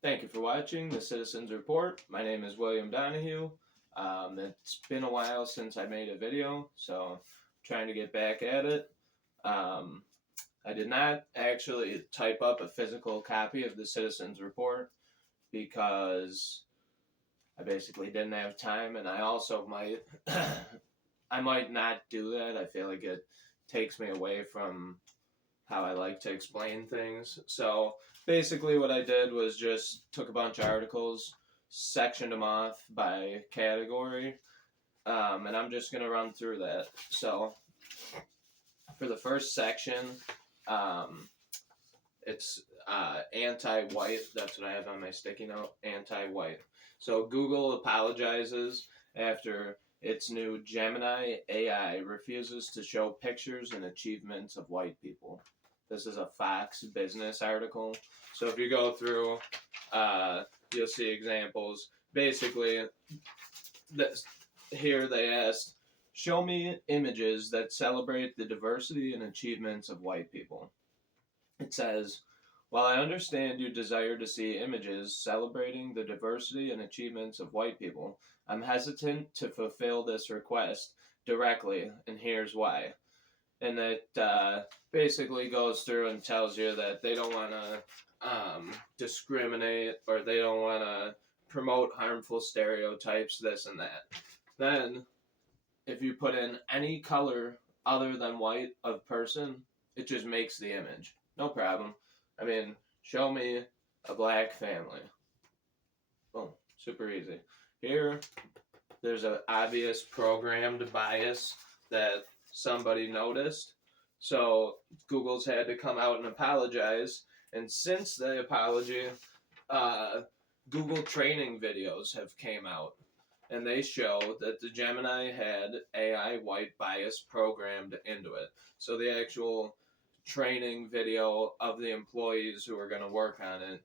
Thank you for watching the Citizens Report. My name is William Donahue. It's been a while since I made a video, so I'm trying to get back at it. Um, I did not actually type up a physical copy of the Citizens Report because I basically didn't have time, and I also might I might not do that. I feel like it takes me away from how I like to explain things. So basically, what I did was just took a bunch of articles, sectioned them off by category, and I'm just going to run through that. So for the first section, um, it's anti-white. That's what I have on my sticky note. Anti-white. So Google apologizes after its new Gemini AI refuses to show pictures and achievements of white people. This is a Fox Business article. So if you go through, you'll see examples. Basically, this, here they asked, show me images that celebrate the diversity and achievements of white people. It says, while I understand you desire to see images celebrating the diversity and achievements of white people, I'm hesitant to fulfill this request directly, and here's why. And it basically goes through and tells you that they don't want to discriminate or they don't want to promote harmful stereotypes, this and that. Then, if you put in any color other than white of person, it just makes the image. No problem. I mean, show me a black family. Boom. Super easy. Here, there's an obvious programmed bias that somebody noticed. So Google's had to come out and apologize. And since the apology, uh, Google training videos have came out, and they show that the Gemini had AI white bias programmed into it. So the actual training video of the employees who were going to work on it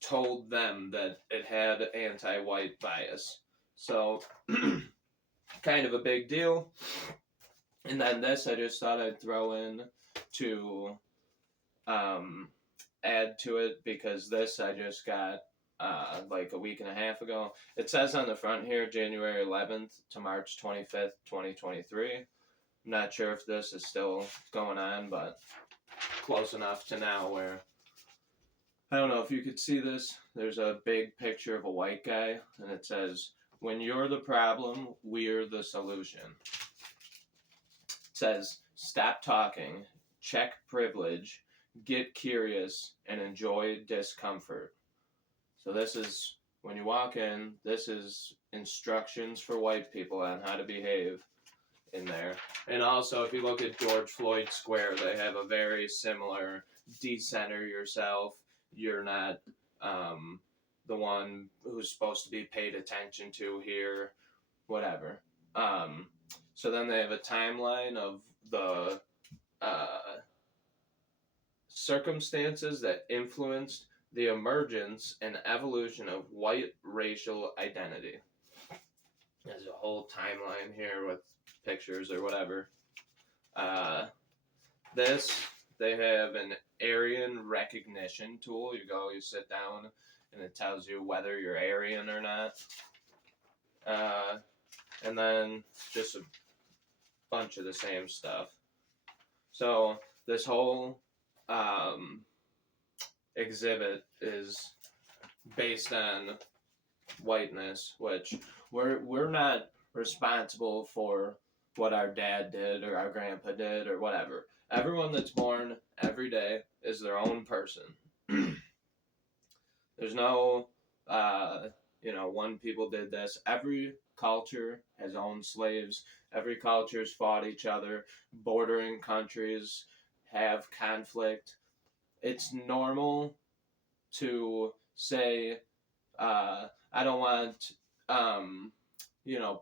told them that it had anti-white bias. So kind of a big deal. And then this I just thought I'd throw in to add to it because this I just got like a week and a half ago. It says on the front here January 11th to March 25th, 2023. I'm not sure if this is still going on, but close enough to now where I don't know if you could see this. There's a big picture of a white guy, and it says, when you're the problem, we're the solution. It says, stop talking, check privilege, get curious, and enjoy discomfort. So this is, when you walk in, this is instructions for white people on how to behave in there. And also, if you look at George Floyd Square, they have a very similar decenter yourself. You're not the one who's supposed to be paid attention to here, whatever. So then they have a timeline of the circumstances that influenced the emergence and evolution of white racial identity. There's a whole timeline here with pictures or whatever. This, they have an Aryan recognition tool. You go, you sit down, and it tells you whether you're Aryan or not. And then just a bunch of the same stuff. So this whole exhibit is based on whiteness, which we're not responsible for what our dad did or our grandpa did or whatever. Everyone that's born every day is their own person. There's no, one people did this. Every culture has owned slaves. Every culture's fought each other. Bordering countries have conflict. It's normal to say, I don't want,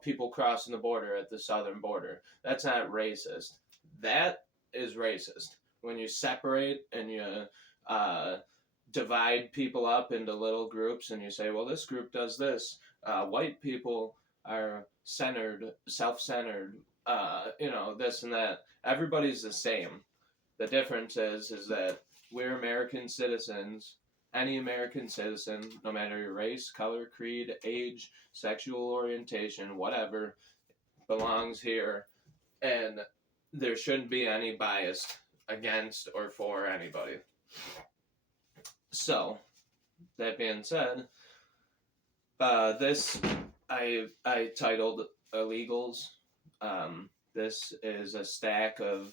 people crossing the border at the southern border. That's not racist. That is racist. When you separate and you divide people up into little groups and you say, well, this group does this. White people are centered, self-centered, this and that. Everybody's the same. The difference is that we're American citizens any American citizen, no matter your race, color, creed, age, sexual orientation, whatever, belongs here, and there shouldn't be any bias against or for anybody. So, that being said, this I titled Illegals. This is a stack of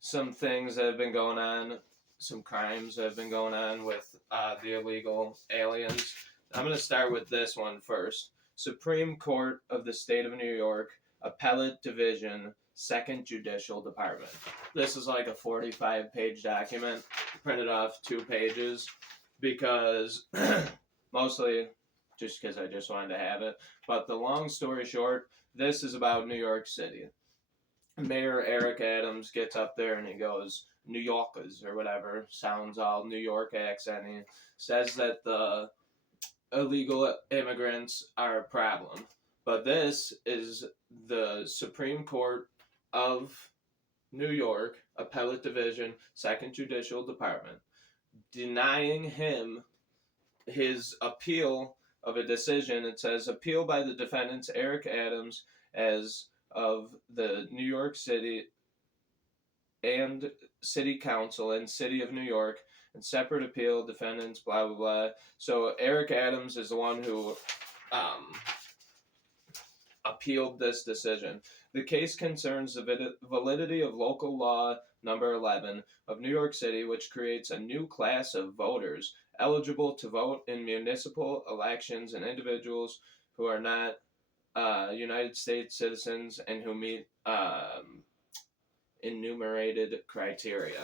some things that have been going on, some crimes that have been going on with the illegal aliens. I'm going to start with this one first. Supreme Court of the State of New York, Appellate Division, Second Judicial Department. This is like a 45-page document, printed off 2 pages, because mostly just because I just wanted to have it. But the long story short, this is about New York City. Mayor Eric Adams gets up there and he goes, New Yorkers or whatever, sounds all New York accent. He says that the illegal immigrants are a problem. But this is the Supreme Court of New York, Appellate Division, Second Judicial Department, denying him his appeal of a decision. It says, appeal by the defendants Eric Adams as of the New York City and City Council and City of New York, and separate appeal, defendants, blah, blah, blah. So Eric Adams is the one who appealed this decision. The case concerns the validity of local law number 11 of New York City, which creates a new class of voters eligible to vote in municipal elections, and individuals who are not United States citizens and who meet enumerated criteria.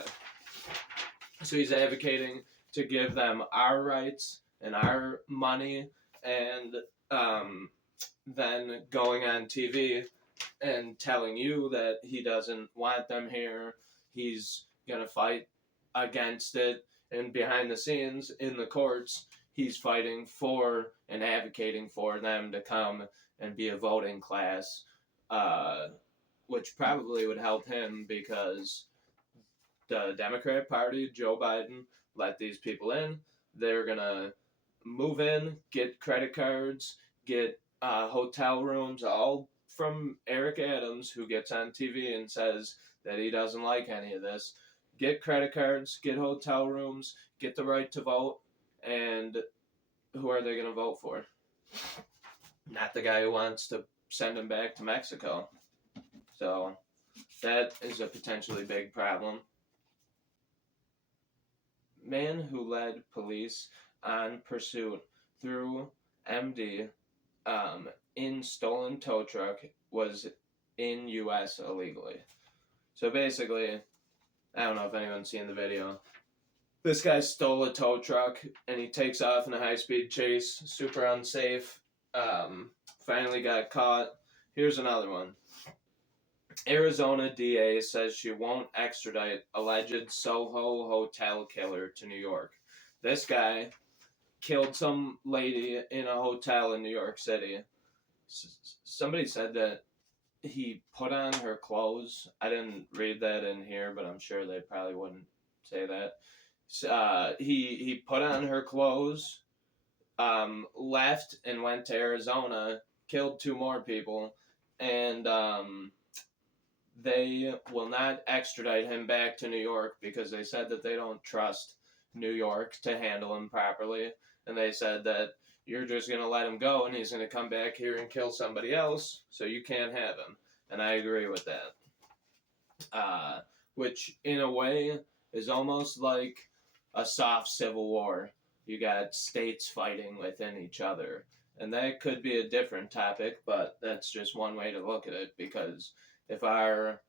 So he's advocating to give them our rights and our money, and then going on TV and telling you that he doesn't want them here. He's going to fight against it. And behind the scenes, in the courts, he's fighting for and advocating for them to come and be a voting class, which probably would help him, because the Democrat Party, Joe Biden, let these people in. They're going to move in, get credit cards, get hotel rooms, all from Eric Adams, who gets on TV and says that he doesn't like any of this. Get credit cards, get hotel rooms, get the right to vote, and who are they going to vote for? Not the guy who wants to send him back to Mexico. So that is a potentially big problem. Man who led police on pursuit through MD in stolen tow truck was in U.S. illegally. So basically, I don't know if anyone's seen the video. This guy stole a tow truck and he takes off in a high-speed chase, super unsafe. Finally got caught. Here's another one. Arizona DA says she won't extradite alleged Soho hotel killer to New York. This guy killed some lady in a hotel in New York City. Somebody said that he put on her clothes. I didn't read that in here, but I'm sure they probably wouldn't say that. He put on her clothes, left and went to Arizona, killed 2 more people, and they will not extradite him back to New York because they said that they don't trust New York to handle him properly. And they said that you're just going to let him go and he's going to come back here and kill somebody else, so you can't have him. And I agree with that. Which, in a way, is almost like a soft civil war. You got states fighting within each other. And that could be a different topic, but that's just one way to look at it, because if our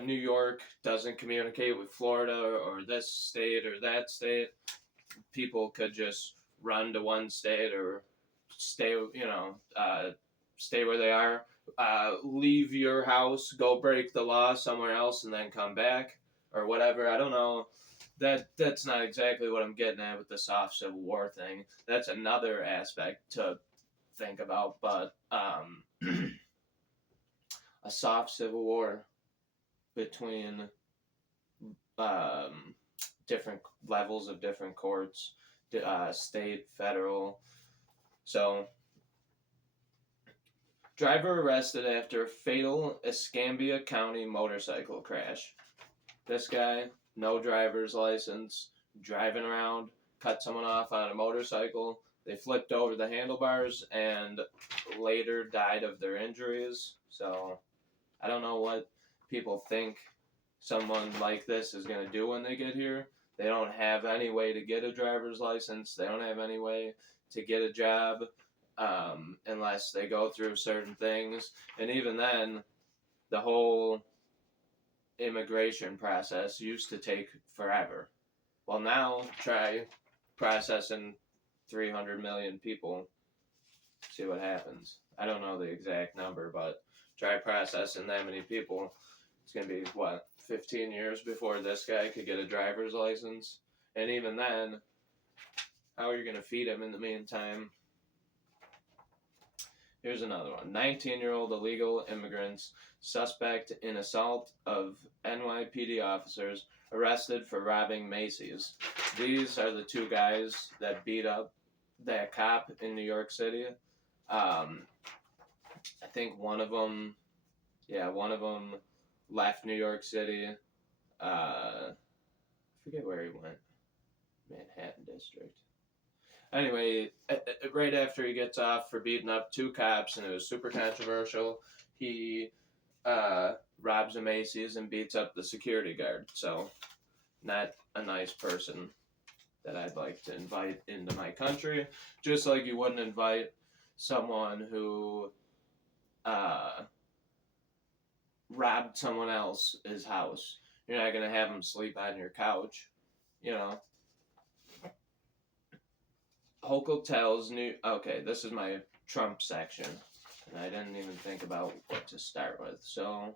New York doesn't communicate with Florida or this state or that state, people could just run to one state or stay where they are, leave your house, go break the law somewhere else, and then come back or whatever. I don't know. That's not exactly what I'm getting at with the soft civil war thing. That's another aspect to think about, but a soft civil war between different levels of different courts, state, federal. So, driver arrested after fatal Escambia County motorcycle crash. This guy, no driver's license, driving around, cut someone off on a motorcycle. They flipped over the handlebars and later died of their injuries. So, I don't know what people think someone like this is going to do when they get here. They don't have any way to get a driver's license. They don't have any way to get a job unless they go through certain things. And even then, the whole immigration process used to take forever. Well, now try processing 300 million people. See what happens. I don't know the exact number, but try processing that many people. It's going to be, 15 years before this guy could get a driver's license? And even then, how are you going to feed him in the meantime? Here's another one. 19-year-old illegal immigrants suspect in assault of NYPD officers arrested for robbing Macy's. These are the two guys that beat up that cop in New York City. I think one of them left New York City. I forget where he went. Manhattan District. Anyway, right after he gets off for beating up two cops, and it was super controversial, he robs a Macy's and beats up the security guard. So, not a nice person that I'd like to invite into my country. Just like you wouldn't invite someone who robbed someone else's house. You're not going to have them sleep on your couch, you know. Hochul tells okay, this is my Trump section, and I didn't even think about what to start with. So,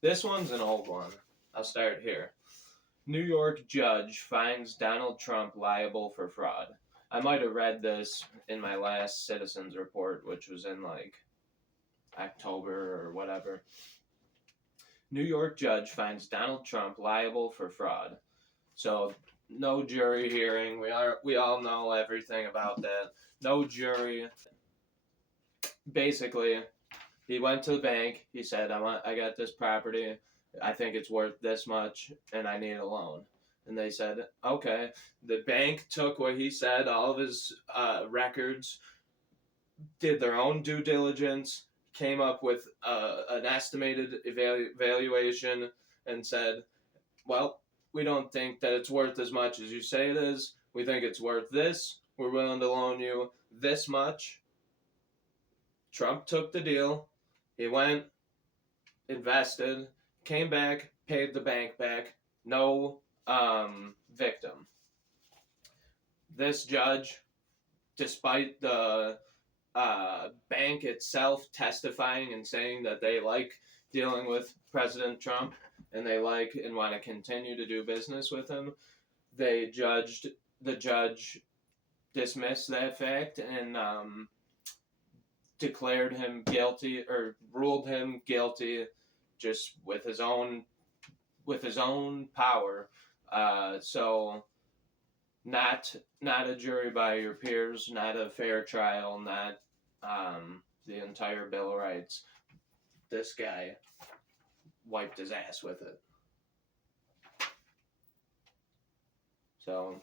this one's an old one. I'll start here. New York judge finds Donald Trump liable for fraud. I might have read this in my last Citizens Report, which was in October or whatever. New York judge finds Donald Trump liable for fraud. So, no jury hearing. We all know everything about that. No jury. Basically, he went to the bank. He said, I got this property. I think it's worth this much, and I need a loan. And they said, okay. The bank took what he said, all of his records, did their own due diligence, came up with an estimated valuation, and said, well, we don't think that it's worth as much as you say it is. We think it's worth this. We're willing to loan you this much. Trump took the deal. He went, invested, came back, paid the bank back. No victim. This judge, despite the bank itself testifying and saying that they like dealing with President Trump, and they like and want to continue to do business with him, the judge dismissed that fact and declared him guilty, or ruled him guilty, just with his own power. So not a jury by your peers, not a fair trial, not the entire Bill of Rights. This guy wiped his ass with it. So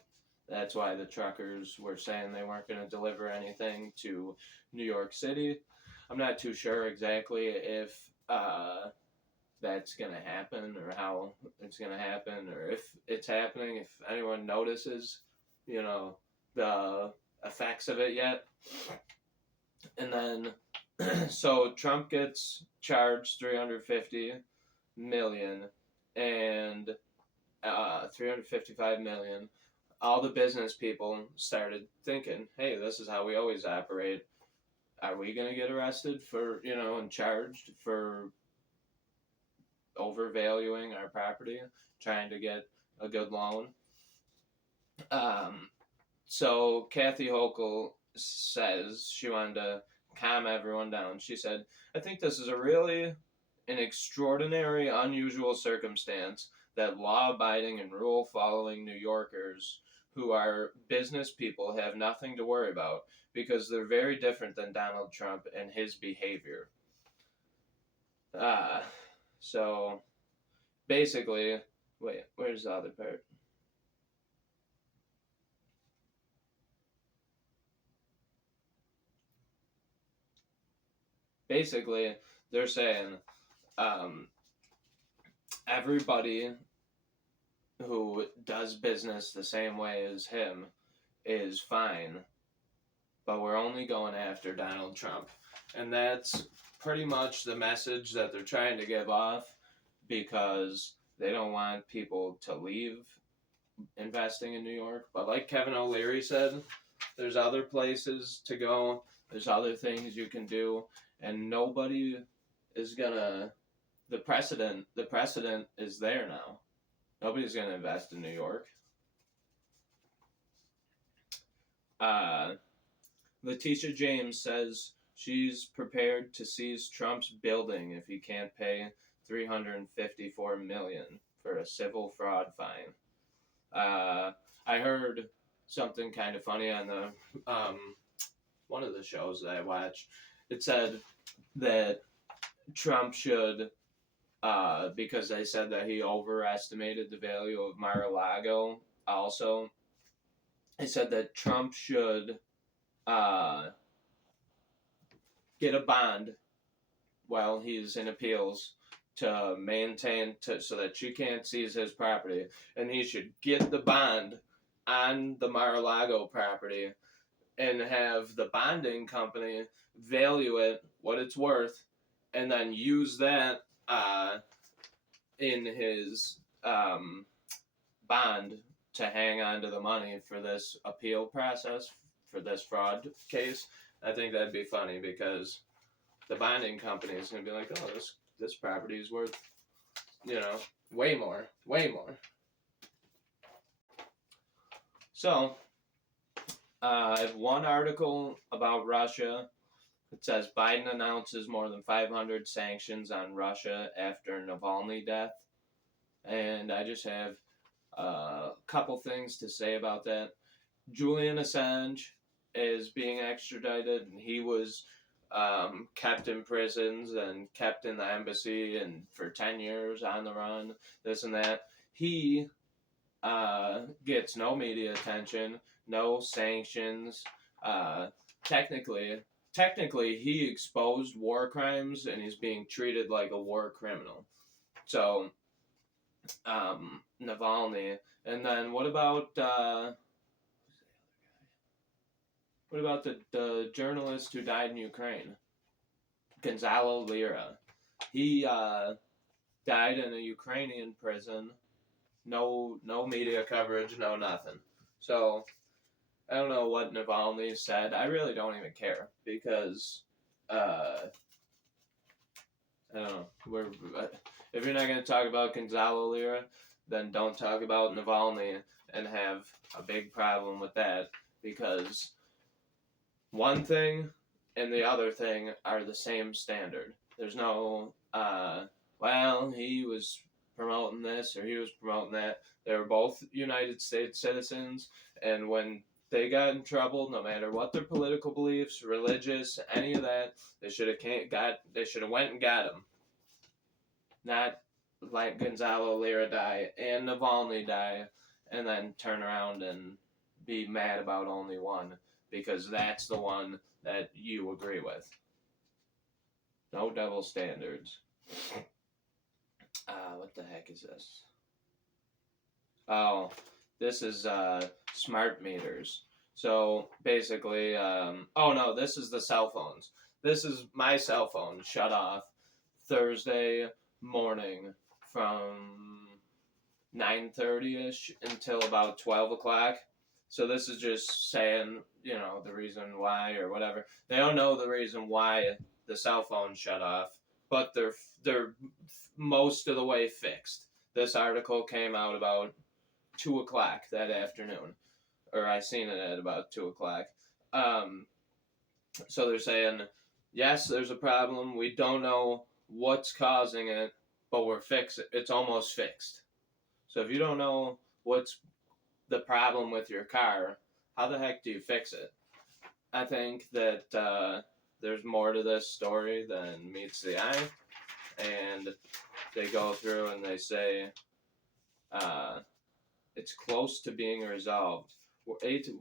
that's why the truckers were saying they weren't going to deliver anything to New York City. I'm not too sure exactly if that's going to happen, or how it's going to happen, or if it's happening, if anyone notices, the effects of it yet. And then, so Trump gets charged $350 million and $355 million. All the business people started thinking, hey, this is how we always operate. Are we going to get arrested for, and charged for overvaluing our property, trying to get a good loan? So Kathy Hochul says she wanted to calm everyone down. She said, I think this is an extraordinary, unusual circumstance that law-abiding and rule-following New Yorkers who are business people have nothing to worry about because they're very different than Donald Trump and his behavior. Uh, so basically, wait, where's the other part? Basically, they're saying um, everybody who does business the same way as him is fine, but we're only going after Donald Trump. And that's pretty much the message that they're trying to give off because they don't want people to leave investing in New York. But like Kevin O'Leary said, there's other places to go, there's other things you can do, and nobody is gonna the precedent is there now. Nobody's gonna invest in New York. Uh, Letitia James says she's prepared to seize Trump's building if he can't pay $354 million for a civil fraud fine. I heard something kind of funny on the one of the shows that I watched. It said that Trump should, because they said that he overestimated the value of Mar-a-Lago. Also, they said that Trump should get a bond while he's in appeals to maintain so that you can't seize his property, and he should get the bond on the Mar-a-Lago property and have the bonding company value it what it's worth, and then use that in his bond to hang on to the money for this appeal process for this fraud case. I think that'd be funny because the bonding company is going to be like, oh, this property is worth, way more. So, I have one article about Russia. It says Biden announces more than 500 sanctions on Russia after Navalny death. And I just have a couple things to say about that. Julian Assange is being extradited, and he was kept in prisons and kept in the embassy and for 10 years on the run, this and that. He gets no media attention, no sanctions. Technically, he exposed war crimes and he's being treated like a war criminal. So, Navalny. And then what about the journalist who died in Ukraine? Gonzalo Lira. He died in a Ukrainian prison. No media coverage, no nothing. So, I don't know what Navalny said. I really don't even care because, I don't know. If you're not going to talk about Gonzalo Lira, then don't talk about Navalny and have a big problem with that because one thing and the other thing are the same standard. There's no, well, he was promoting this or he was promoting that. They were both United States citizens, and when they got in trouble, no matter what their political beliefs, religious, any of that, they should have went and got him. Not like Gonzalo Lira die and Navalny die, and then turn around and be mad about only one because that's the one that you agree with. No double standards. What the heck is this? Oh, this is smart meters. So basically, oh no, this is the cell phones. This is my cell phone shut off Thursday morning from 9:30ish until about 12 o'clock. So this is just saying, the reason why or whatever. They don't know the reason why the cell phone shut off, but they're most of the way fixed. This article came out about 2 o'clock that afternoon, or I seen it at about 2 o'clock. So they're saying, yes, there's a problem. We don't know what's causing it, but we're fixed. It's almost fixed. So if you don't know what's the problem with your car, how the heck do you fix it? I think that there's more to this story than meets the eye, and they go through and they say uh, it's close to being resolved.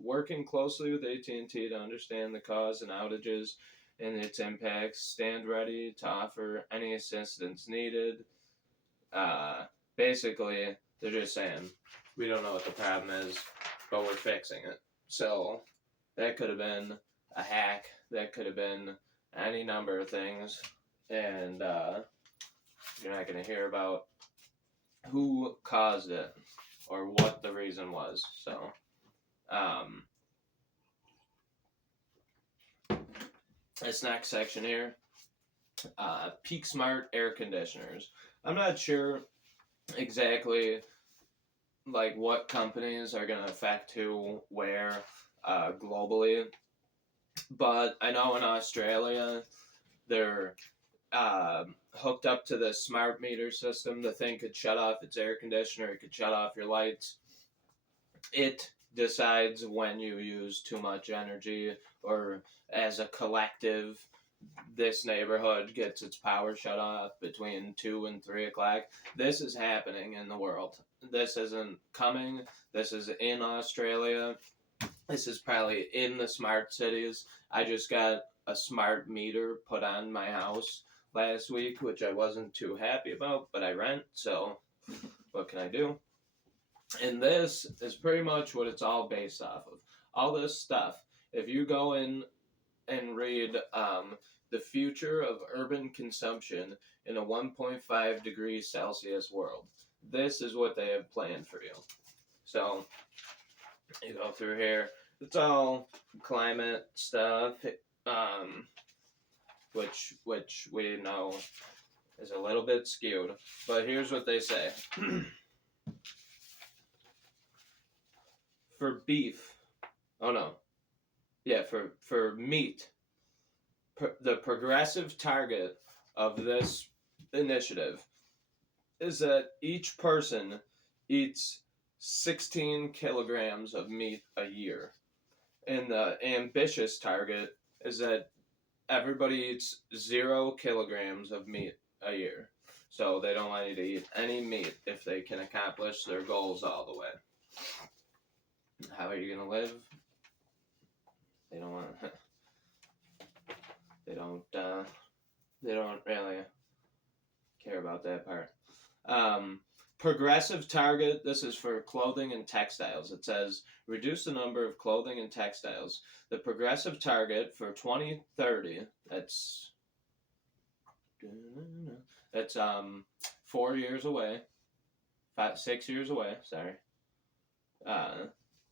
Working closely with AT&T to understand the cause and outages and its impacts, stand ready to offer any assistance needed. Uh, Basically, they're just saying we don't know what the problem is, but we're fixing it. So that could have been a hack. That could have been any number of things, and you're not going to hear about who caused it or what the reason was. So, this next section here, Peak Smart air conditioners. I'm not sure exactly like what companies are going to affect who where globally, but I know in Australia they're hooked up to the smart meter system. The thing could shut off its air conditioner, it could shut off your lights. It decides when you use too much energy, or as a collective, this neighborhood gets its power shut off between 2 and 3 o'clock. This is happening in the world. This isn't coming. This is in Australia. This is probably in the smart cities. I just got a smart meter put on my house last week, which I wasn't too happy about, but I rent, so what can I do? And this is pretty much what it's all based off of. All this stuff. If you go in and read The Future of Urban Consumption in a 1.5 degrees Celsius World, this is what they have planned for you. So, you go through here. It's all climate stuff, which we know is a little bit skewed. But here's what they say. For beef, oh no, yeah, for meat, the progressive target of this initiative is that each person eats 16 kilograms of meat a year. And the ambitious target is that everybody eats 0 kilograms of meat a year. So they don't want you to eat any meat if they can accomplish their goals all the way. How are you going to live? They don't want. They don't really care about that part. Progressive target, this is for clothing and textiles. It says, reduce the number of clothing and textiles. The progressive target for 2030, that's 4 years away, 6 years away, sorry.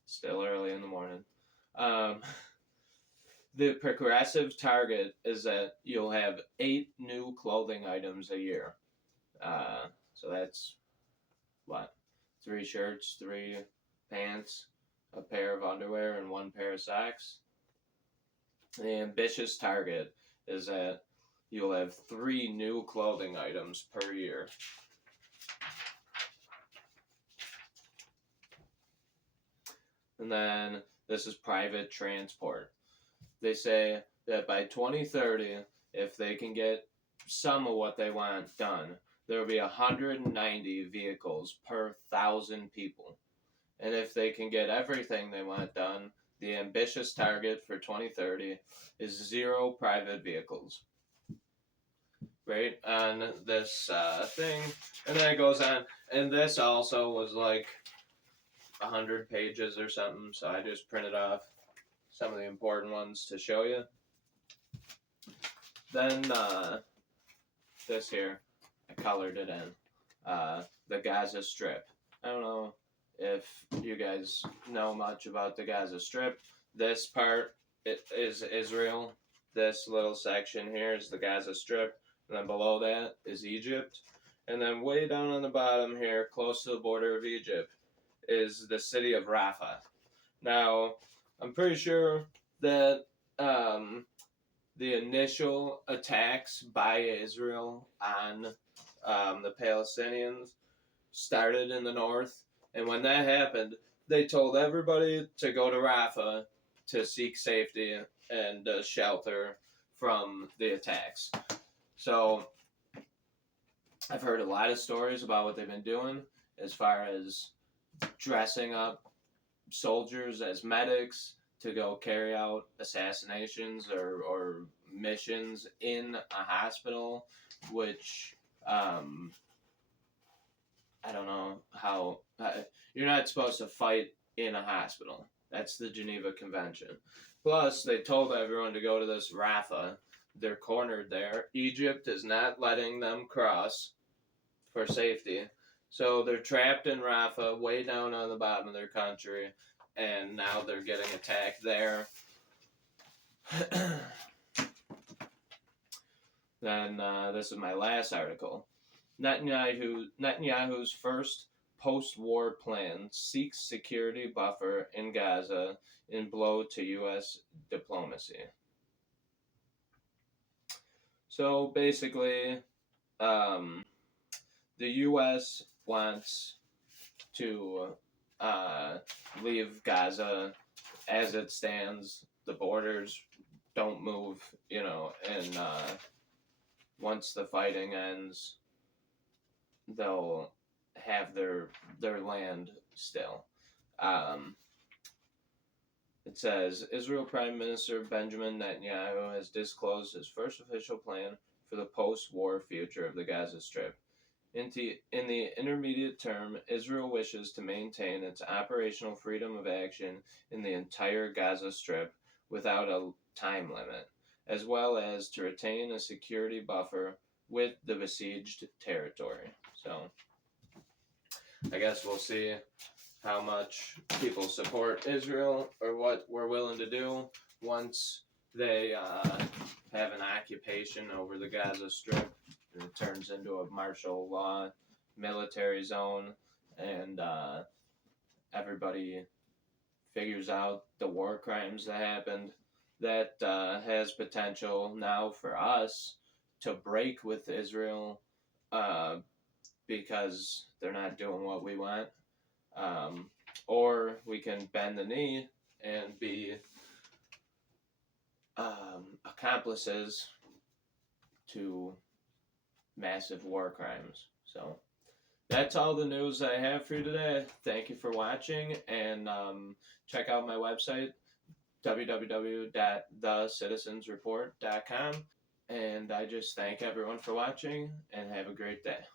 Still early in the morning. The progressive target is that you'll have 8 new clothing items a year. So that's what? 3 shirts, 3 pants, a pair of underwear, and 1 pair of socks. The ambitious target is that you'll have 3 new clothing items per year. And then this is private transport. They say that by 2030, if they can get some of what they want done, there will be 190 vehicles per 1,000 people. And if they can get everything they want done, the ambitious target for 2030 is 0 private vehicles. Right? On this thing. And then it goes on. And this also was like 100 pages or something, so I just printed off some of the important ones to show you. Then this here, I colored it in. The Gaza Strip. I don't know if you guys know much about the Gaza Strip. This part is Israel. This little section here is the Gaza Strip. And then below that is Egypt. And then way down on the bottom here, close to the border of Egypt, is the city of Rafah. Now, I'm pretty sure that the initial attacks by Israel on the Palestinians started in the north, and when that happened, they told everybody to go to Rafah to seek safety and shelter from the attacks. So I've heard a lot of stories about what they've been doing as far as dressing up soldiers as medics to go carry out assassinations or missions in a hospital, which I don't know how. You're not supposed to fight in a hospital. That's the Geneva Convention. Plus, they told everyone to go to this Rafah. They're cornered there. Egypt is not letting them cross for safety. So they're trapped in Rafah, way down on the bottom of their country, and now they're getting attacked there. Then this is my last article. Netanyahu's first post-war plan seeks security buffer in Gaza in blow to U.S. diplomacy. So basically, the U.S. wants to leave Gaza as it stands. The borders don't move, and once the fighting ends, they'll have their land still. It says Israel Prime Minister Benjamin Netanyahu has disclosed his first official plan for the post-war future of the Gaza Strip. In the intermediate term, Israel wishes to maintain its operational freedom of action in the entire Gaza Strip without a time limit, as well as to retain a security buffer with the besieged territory. So, I guess we'll see how much people support Israel or what we're willing to do once they have an occupation over the Gaza Strip and it turns into a martial law military zone, and everybody figures out the war crimes that happened. That has potential now for us to break with Israel because they're not doing what we want. Or we can bend the knee and be accomplices to massive war crimes. So that's all the news I have for you today. Thank you for watching, and check out my website, www.thecitizensreport.com. And I just thank everyone for watching, and have a great day.